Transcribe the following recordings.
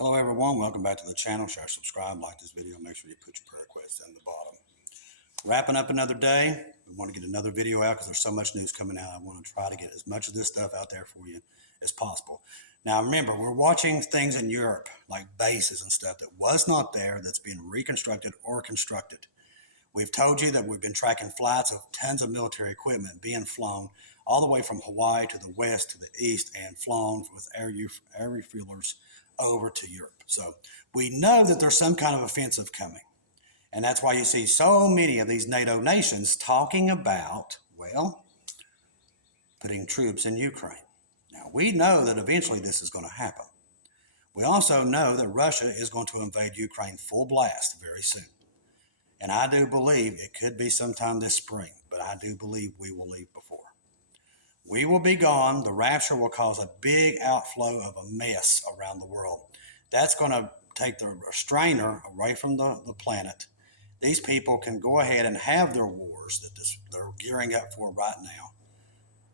Hello everyone, welcome back to the channel. Share, subscribe, like this video, make sure you put your prayer requests in the bottom. Wrapping up another day. We want to get another video out because there's so much news coming out. I want to try to get as much of this stuff out there for you as possible. Now remember, we're watching things in Europe like bases and stuff that was not there, that's being reconstructed or constructed. We've told you that we've been tracking flights of tons of military equipment being flown all the way from Hawaii to the west to the east and flown with air refuelers over to Europe. So we know that there's some kind of offensive coming. And that's why you see so many of these NATO nations talking about, well, putting troops in Ukraine. Now, we know that eventually this is going to happen. We also know that Russia is going to invade Ukraine full blast very soon. And I do believe it could be sometime this spring, but I do believe we will leave before. We will be gone. The rapture will cause a big outflow of a mess around the world. That's going to take the restrainer away from the planet. These people can go ahead and have their wars that they're gearing up for right now,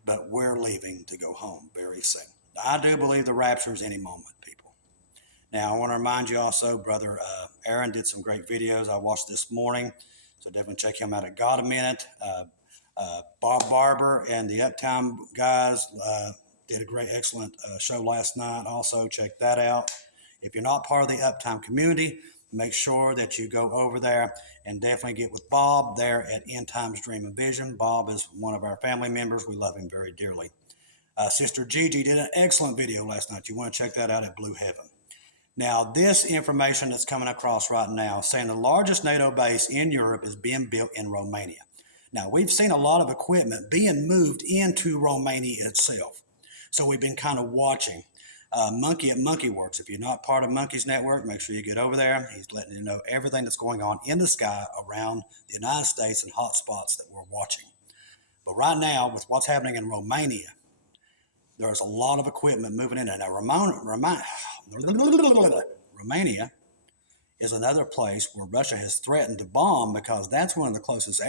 but we're leaving to go home very soon. I do believe the rapture is any moment, people. Now, I want to remind you also, Brother Aaron did some great videos I watched this morning, so definitely check him out at God a Minute. Bob Barber and the Uptime guys did a great, excellent show last night. Also, check that out. If you're not part of the Uptime community, make sure that you go over there and definitely get with Bob there at End Times Dream and Vision. Bob is one of our family members. We love him very dearly. Sister Gigi did an excellent video last night. You want to check that out at Blue Heaven. Now, this information that's coming across right now saying the largest NATO base in Europe is being built in Romania. Now, we've seen a lot of equipment being moved into Romania itself. So we've been kind of watching. Monkey at Monkey Works. If you're not part of Monkey's network, make sure you get over there. He's letting you know everything that's going on in the sky around the United States and hot spots that we're watching. But right now, with what's happening in Romania, there's a lot of equipment moving in. Now, Romania is another place where Russia has threatened to bomb because that's one of the closest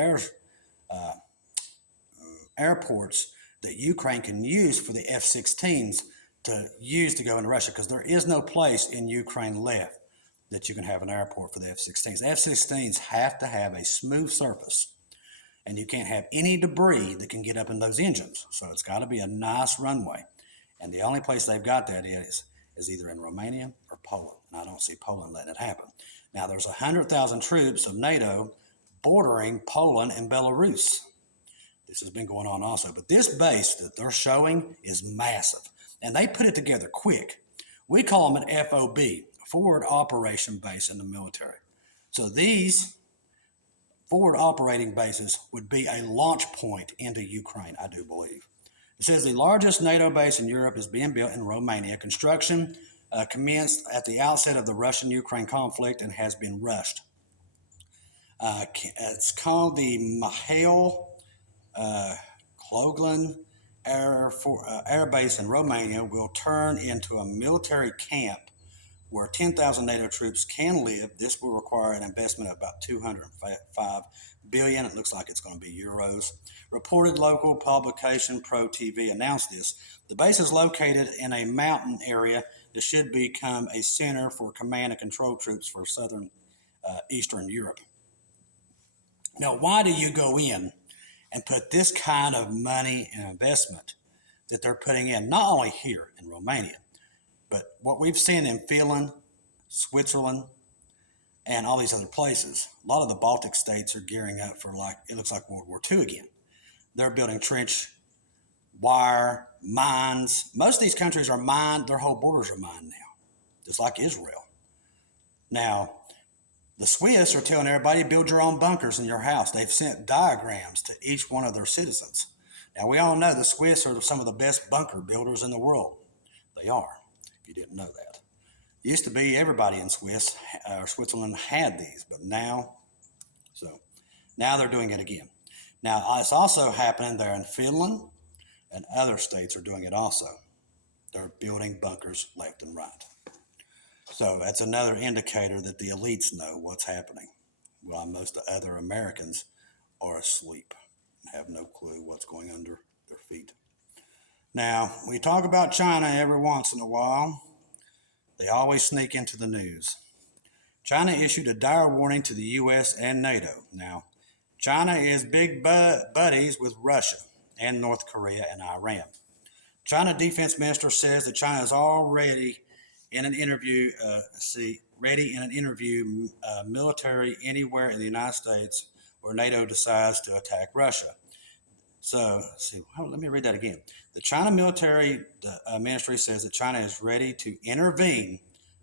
airports that Ukraine can use for the F-16s to use to go into Russia, because there is no place in Ukraine left that you can have an airport for the F-16s. F-16s have to have a smooth surface, and you can't have any debris that can get up in those engines. So it's got to be a nice runway. And the only place they've got that is either in Romania or Poland. And I don't see Poland letting it happen. Now, there's 100,000 troops of NATO bordering Poland and Belarus. This has been going on also. But this base that they're showing is massive. And they put it together quick. We call them an FOB, Forward Operation Base in the military. So these forward operating bases would be a launch point into Ukraine, I do believe. It says the largest NATO base in Europe is being built in Romania. Construction commenced at the outset of the Russian-Ukraine conflict and has been rushed. It's called the Mihail Kloglan Air Base in Romania will turn into a military camp where 10,000 NATO troops can live. This will require an investment of about $205 billion. It looks like it's going to be euros. Reported local publication Pro TV announced this. The base is located in a mountain area that should become a center for command and control troops for southern Eastern Europe. Now, why do you go in and put this kind of money and investment that they're putting in, not only here in Romania, but what we've seen in Finland, Switzerland, and all these other places? A lot of the Baltic states are gearing up for, like, it looks like World War II again. They're building trench, wire, mines. Most of these countries are mined. Their whole borders are mined now, just like Israel. Now, the Swiss are telling everybody, build your own bunkers in your house. They've sent diagrams to each one of their citizens. Now, we all know the Swiss are some of the best bunker builders in the world. They are, if you didn't know that. It used to be everybody in Switzerland had these, but now they're doing it again. Now, it's also happening there in Finland, and other states are doing it also. They're building bunkers left and right. So that's another indicator that the elites know what's happening, while most of the other Americans are asleep and have no clue what's going under their feet. Now, we talk about China every once in a while. They always sneak into the news. China issued a dire warning to the U.S. and NATO. Now, China is big buddies with Russia and North Korea and Iran. China defense minister says that China is already in an interview, military anywhere in the United States where NATO decides to attack Russia. So, let me read that again. The China military ministry says that China is ready to intervene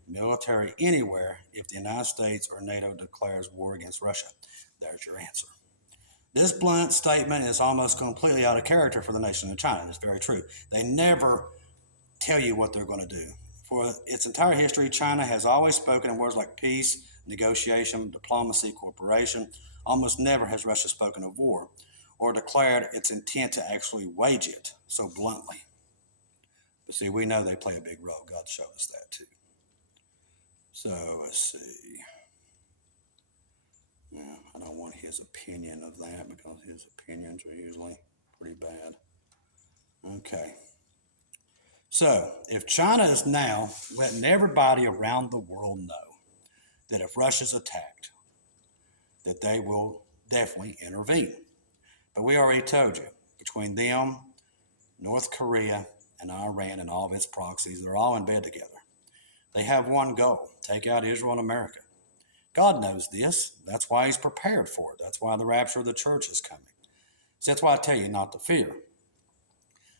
military anywhere if the United States or NATO declares war against Russia. There's your answer. This blunt statement is almost completely out of character for the nation of China. It's very true. They never tell you what they're going to do. For its entire history, China has always spoken in words like peace, negotiation, diplomacy, cooperation. Almost never has Russia spoken of war or declared its intent to actually wage it so bluntly. But see, we know they play a big role. God showed us that too. So let's see. Now, I don't want his opinion of that because his opinions are usually pretty bad. Okay. So, if China is now letting everybody around the world know that if Russia's attacked, that they will definitely intervene. But we already told you, between them, North Korea, and Iran and all of its proxies, they're all in bed together. They have one goal, take out Israel and America. God knows this. That's why he's prepared for it. That's why the rapture of the church is coming. So that's why I tell you not to fear.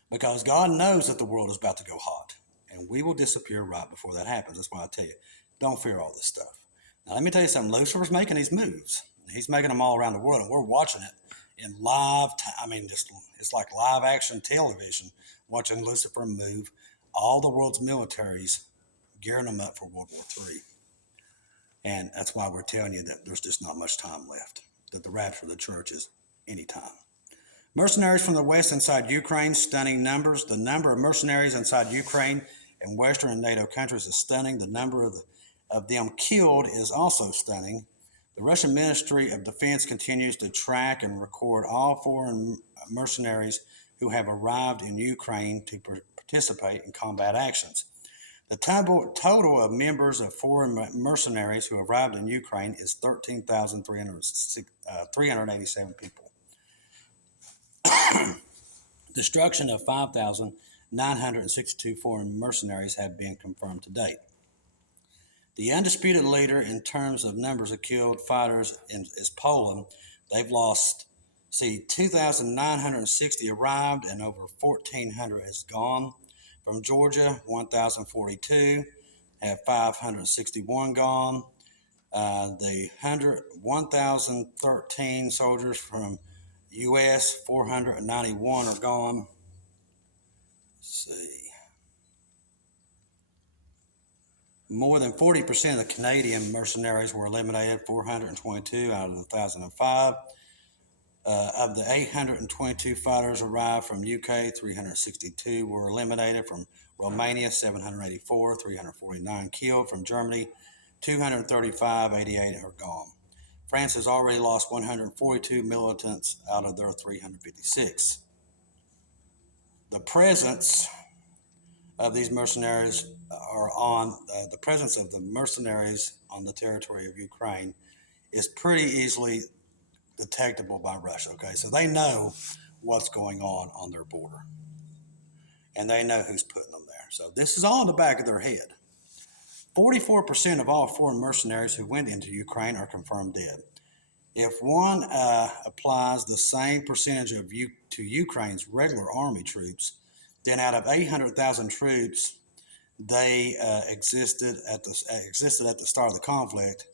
Because God knows that the world is about to go hot. And we will disappear right before that happens. That's why I tell you, don't fear all this stuff. Now, let me tell you something. Lucifer's making these moves. He's making them all around the world. And we're watching it in live time. It's like live action television, watching Lucifer move all the world's militaries, gearing them up for World War III. And that's why we're telling you that there's just not much time left, that the rapture of the church is anytime. Mercenaries from the West inside Ukraine, stunning numbers. The number of mercenaries inside Ukraine and Western and NATO countries is stunning. The number of them killed is also stunning. The Russian Ministry of Defense continues to track and record all foreign mercenaries who have arrived in Ukraine to participate in combat actions. The total of members of foreign mercenaries who arrived in Ukraine is 13,387 people. Destruction of 5,962 foreign mercenaries have been confirmed to date. The undisputed leader in terms of numbers of killed fighters is Poland. They've lost, 2,960 arrived and over 1,400 has gone. From Georgia, 1,042, have 561 gone. The 1,013 soldiers from U.S., 491 are gone. Let's see. More than 40% of the Canadian mercenaries were eliminated, 422 out of the 1,005. Of the 822 fighters arrived from UK, 362 were eliminated. From Romania, 784, 349 killed. From Germany, 235, 88 are gone. France has already lost 142 militants out of their 356. The presence of these mercenaries the presence of the mercenaries on the territory of Ukraine is pretty easily detectable by Russia. Okay, so they know what's going on their border, and they know who's putting them there. So this is all in the back of their head. 44% of all foreign mercenaries who went into Ukraine are confirmed dead. If one applies the same percentage to Ukraine's regular army troops, then out of 800,000 troops they existed at the start of the conflict,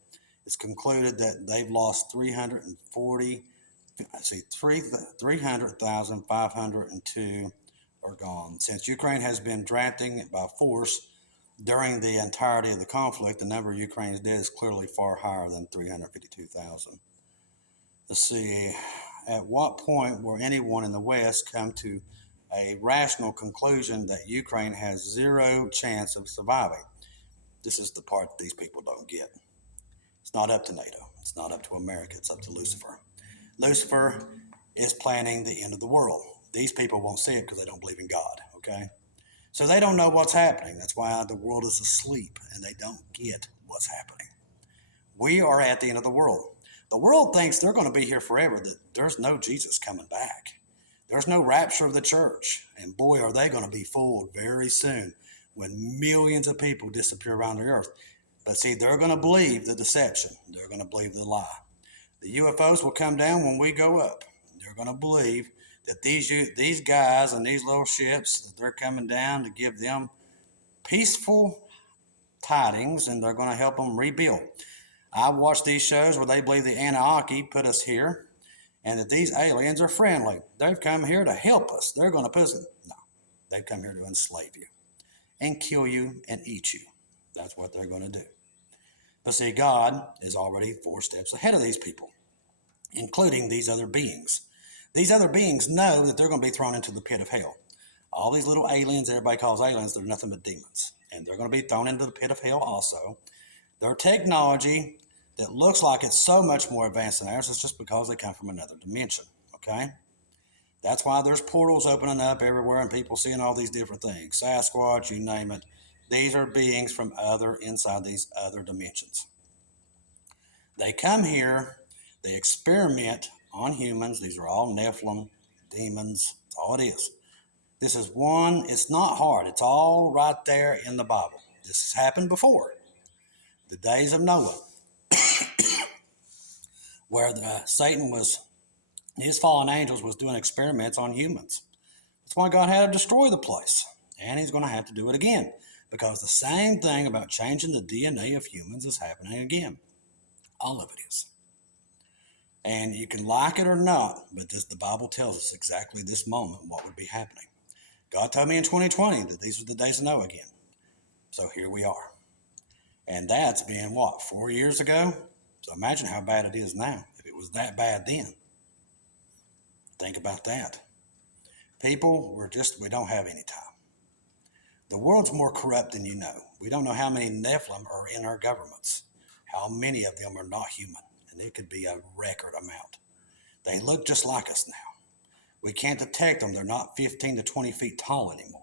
it's concluded that they've lost 300,502 are gone. Since Ukraine has been drafting by force during the entirety of the conflict, the number of Ukrainians dead is clearly far higher than 352,000. Let's see, at what point will anyone in the West come to a rational conclusion that Ukraine has zero chance of surviving? This is the part that these people don't get. It's not up to NATO. It's not up to America. It's up to Lucifer. Lucifer is planning the end of the world. These people won't see it because they don't believe in God, okay? So they don't know what's happening. That's why the world is asleep and they don't get what's happening. We are at the end of the world. The world thinks they're going to be here forever, that there's no Jesus coming back. There's no rapture of the church. And boy, are they going to be fooled very soon when millions of people disappear around the earth. But see, they're going to believe the deception. They're going to believe the lie. The UFOs will come down when we go up. They're going to believe that these guys and these little ships, that they're coming down to give them peaceful tidings, and they're going to help them rebuild. I've watched these shows where they believe the Anunnaki put us here and that these aliens are friendly. They've come here to help us. They're going to put us in. No, they've come here to enslave you and kill you and eat you. That's what they're going to do. But see, God is already 4 steps ahead of these people, including these other beings. These other beings know that they're going to be thrown into the pit of hell. All these little aliens everybody calls aliens, they're nothing but demons. And they're going to be thrown into the pit of hell also. Their technology that looks like it's so much more advanced than ours, it's just because they come from another dimension, okay? That's why there's portals opening up everywhere and people seeing all these different things. Sasquatch, you name it. These are beings from inside these other dimensions. They come here, they experiment on humans. These are all Nephilim, demons, that's all it is. This is one, it's not hard. It's all right there in the Bible. This has happened before. The days of Noah, where Satan his fallen angels was doing experiments on humans. That's why God had to destroy the place. And he's going to have to do it again. Because the same thing about changing the DNA of humans is happening again. All of it is. And you can like it or not, but the Bible tells us exactly this moment what would be happening. God told me in 2020 that these were the days of Noah again. So here we are. And that's been, 4 years ago? So imagine how bad it is now, if it was that bad then. Think about that. People, we don't have any time. The world's more corrupt than you know. We don't know how many Nephilim are in our governments. How many of them are not human. And it could be a record amount. They look just like us now. We can't detect them. They're not 15 to 20 feet tall anymore.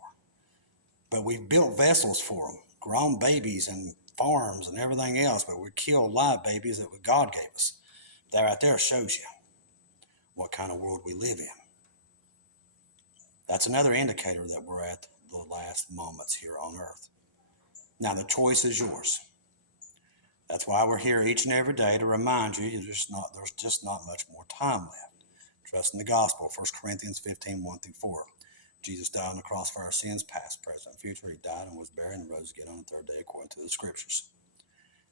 But we've built vessels for them, grown babies and farms and everything else, but we kill live babies that God gave us. That right there shows you what kind of world we live in. That's another indicator that we're at the last moments here on earth. Now, the choice is yours. That's why we're here each and every day to remind you there's just not much more time left. Trust in the gospel, 1 Corinthians 15, 1-4. Jesus died on the cross for our sins, past, present, and future. He died and was buried and rose again on the 3rd day according to the scriptures.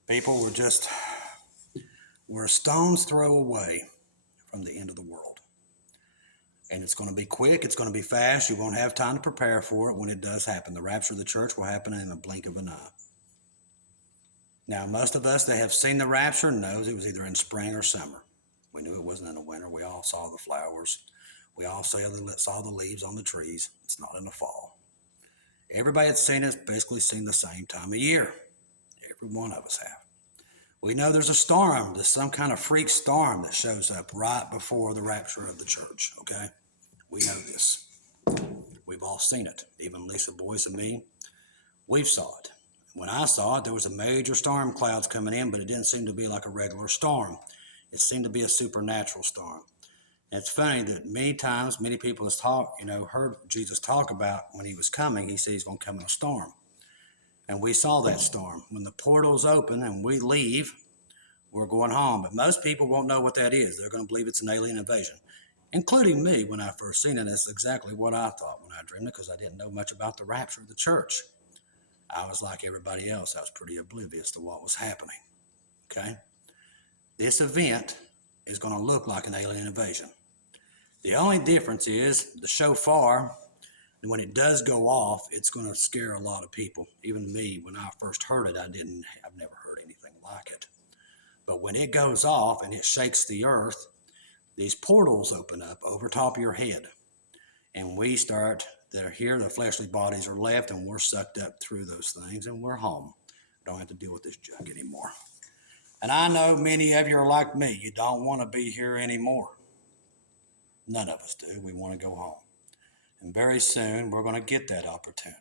People, we're a stone's throw away from the end of the world. And it's going to be quick. It's going to be fast. You won't have time to prepare for it when it does happen. The rapture of the church will happen in a blink of an eye. Now, most of us that have seen the rapture knows it was either in spring or summer. We knew it wasn't in the winter. We all saw the flowers. We all saw the leaves on the trees. It's not in the fall. Everybody that's seen it basically seen the same time of year. Every one of us have. We know there's a storm. There's some kind of freak storm that shows up right before the rapture of the church, okay? We know this. We've all seen it. Even Lisa Boyce and me, we've saw it. When I saw it, there was a major storm clouds coming in, but it didn't seem to be like a regular storm. It seemed to be a supernatural storm. And it's funny that many people have heard Jesus talk about when he was coming, he said he's going to come in a storm. And we saw that storm. When the portals open and we leave, we're going home. But most people won't know what that is. They're going to believe it's an alien invasion, including me when I first seen it. That's exactly what I thought when I dreamed it, because I didn't know much about the rapture of the church. I was like everybody else. I was pretty oblivious to what was happening. Okay? This event is going to look like an alien invasion. The only difference is the shofar, and when it does go off, it's going to scare a lot of people. Even me, when I first heard it, I've never heard anything like it. But when it goes off and it shakes the earth, these portals open up over top of your head. And the fleshly bodies are left, and we're sucked up through those things, and we're home. Don't have to deal with this junk anymore. And I know many of you are like me. You don't want to be here anymore. None of us do. We want to go home. And very soon, we're going to get that opportunity.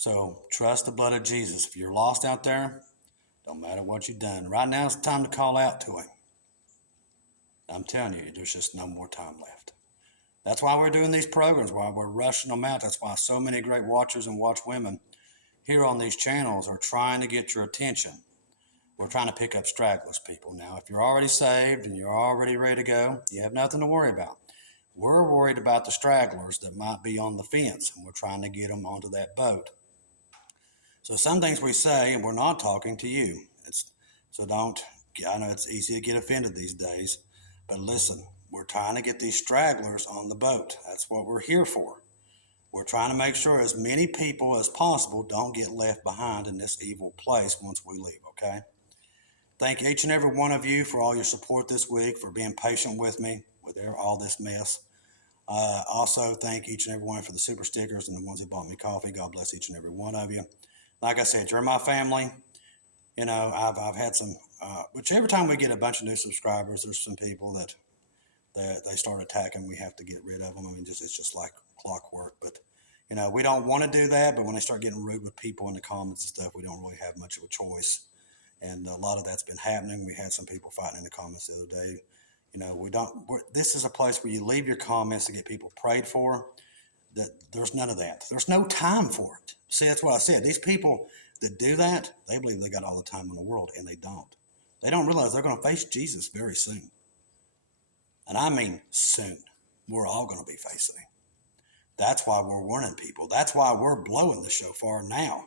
So trust the blood of Jesus. If you're lost out there, don't matter what you've done. Right now it's time to call out to him. I'm telling you, there's just no more time left. That's why we're doing these programs, why we're rushing them out. That's why so many great watchers and watchwomen here on these channels are trying to get your attention. We're trying to pick up stragglers, people. Now, if you're already saved and you're already ready to go, you have nothing to worry about. We're worried about the stragglers that might be on the fence, and we're trying to get them onto that boat. So some things we say, and we're not talking to you. So don't, I know it's easy to get offended these days, but listen, we're trying to get these stragglers on the boat. That's what we're here for. We're trying to make sure as many people as possible don't get left behind in this evil place once we leave, okay? Thank each and every one of you for all your support this week, for being patient with me with all this mess. Also, thank each and every one for the super stickers and the ones who bought me coffee. God bless each and every one of you. Like I said, you're my family. You know, I've had some, which every time we get a bunch of new subscribers, there's some people that they start attacking. We have to get rid of them. I mean, it's just like clockwork. But, you know, we don't want to do that. But when they start getting rude with people in the comments and stuff, we don't really have much of a choice. And a lot of that's been happening. We had some people fighting in the comments the other day. You know, this is a place where you leave your comments to get people prayed for. There's none of that. There's no time for it. See, that's what I said. These people that do that, they believe they got all the time in the world, and they don't. They don't realize they're going to face Jesus very soon. And I mean soon. We're all going to be facing him. That's why we're warning people. That's why we're blowing the shofar now,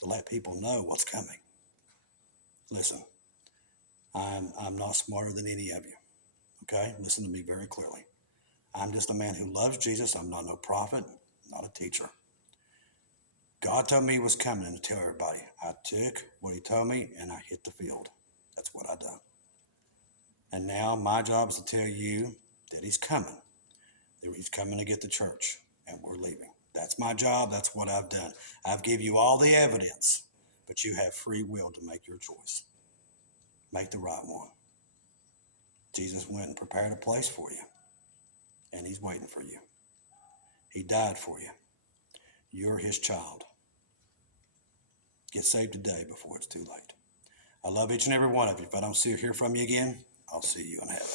to let people know what's coming. Listen, I'm not smarter than any of you. Okay? Listen to me very clearly. I'm just a man who loves Jesus. I'm not no prophet, not a teacher. God told me he was coming to tell everybody. I took what he told me and I hit the field. That's what I done. And now my job is to tell you that he's coming. That he's coming to get the church, and we're leaving. That's my job. That's what I've done. I've given you all the evidence, but you have free will to make your choice. Make the right one. Jesus went and prepared a place for you, and he's waiting for you. He died for you. You're his child. Get saved today before it's too late. I love each and every one of you. If I don't hear from you again, I'll see you in heaven.